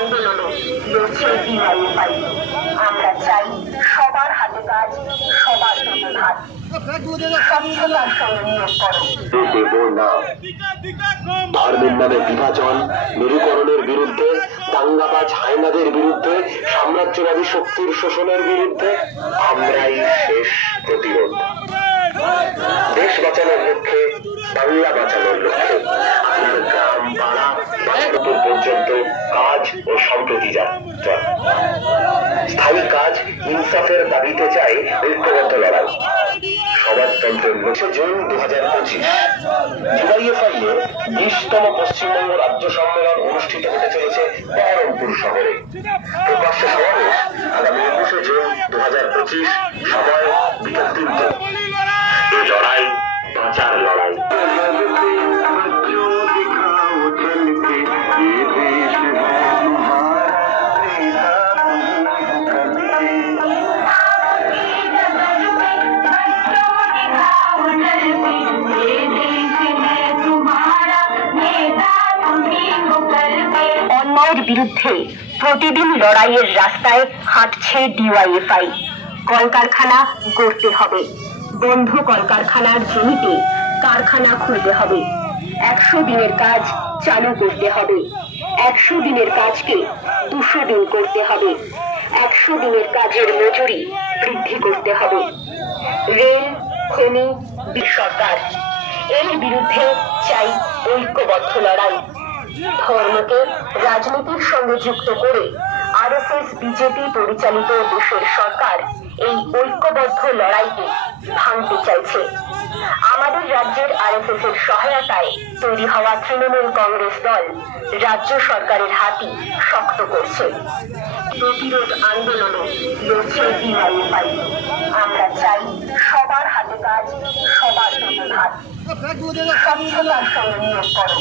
আন্দোলনে লড়ছে ডিওয়াইএফআই। আমরা চাই সবার হাতে কাজ, সবার পেটে ভাত, স্বচ্ছতার সঙ্গে নিয়োগ করো। দেব না ধর্মের নামে বিভাজন, মেরুকরণের বিরুদ্ধে, দাঙ্গাবাজ হায়নাদের বিরুদ্ধে, সাম্রাজ্যবাদী শক্তির শোষণের বিরুদ্ধে আমরাই শেষ প্রতিরোধ। দেশ বাঁচানোর লক্ষ্যে, বাংলা বাঁচানোর লক্ষ্যে আপনার গ্রাম, পাড়া, বাড়ির পর্যন্ত কাজ ও সম্প্রতি যাত্রা। স্থায়ী কাজ, ইনসাফের দাবিতে চাই ঐক্যবদ্ধ লড়াই। সমাজতন্ত্রের লক্ষ্যে জুন 2025 ডিওয়াইএফআই এর 20তম পশ্চিমবঙ্গ রাজ্য সম্মেলন অনুষ্ঠিত হতে চলেছে বহরমপুর শহরে। প্রকাশ্য সমাবেশ আগামী 21 জুন 2025, সময় বিকেল 3টে। এই লড়াই বাঁচার লড়াই। অন্যায়ের বিরুদ্ধে প্রতিদিন লড়াইয়ের রাস্তায় হাঁটছে ডিওয়াইএফআই। কলকারখানা গড়তে হবে, বন্ধ কলকারখানার জমিতে কারখানা খুলতে হবে, 100 দিনের কাজ চালু করতে হবে, 100 দিনের কাজকে 200 দিন করতে হবে, 100 দিনের কাজের মজুরি বৃদ্ধি করতে হবে। রেল, খনি, সরকার এর বিরুদ্ধে চাই ঐক্যবদ্ধ লড়াই। ধর্মকে রাজনীতির সঙ্গে যুক্ত করে আরএসএস বিজেপি পরিচালিত দেশের সরকার এই ঐক্যবদ্ধ লড়াইকে ভাঙতে চাইছে। আমাদের রাজ্যের আরএসএস এর সহায়তায় তৈরি হওয়া তৃণমূল কংগ্রেস দল রাজ্য সরকারের হাতই শক্ত করছে। প্রতিরোধ আন্দোলনে লড়ছে ডিওয়াইএফআই। আমরা চাই সবার হাতে কাজ, সবার পেটে ভাত, স্বচ্ছতার সঙ্গে নিয়োগ করো।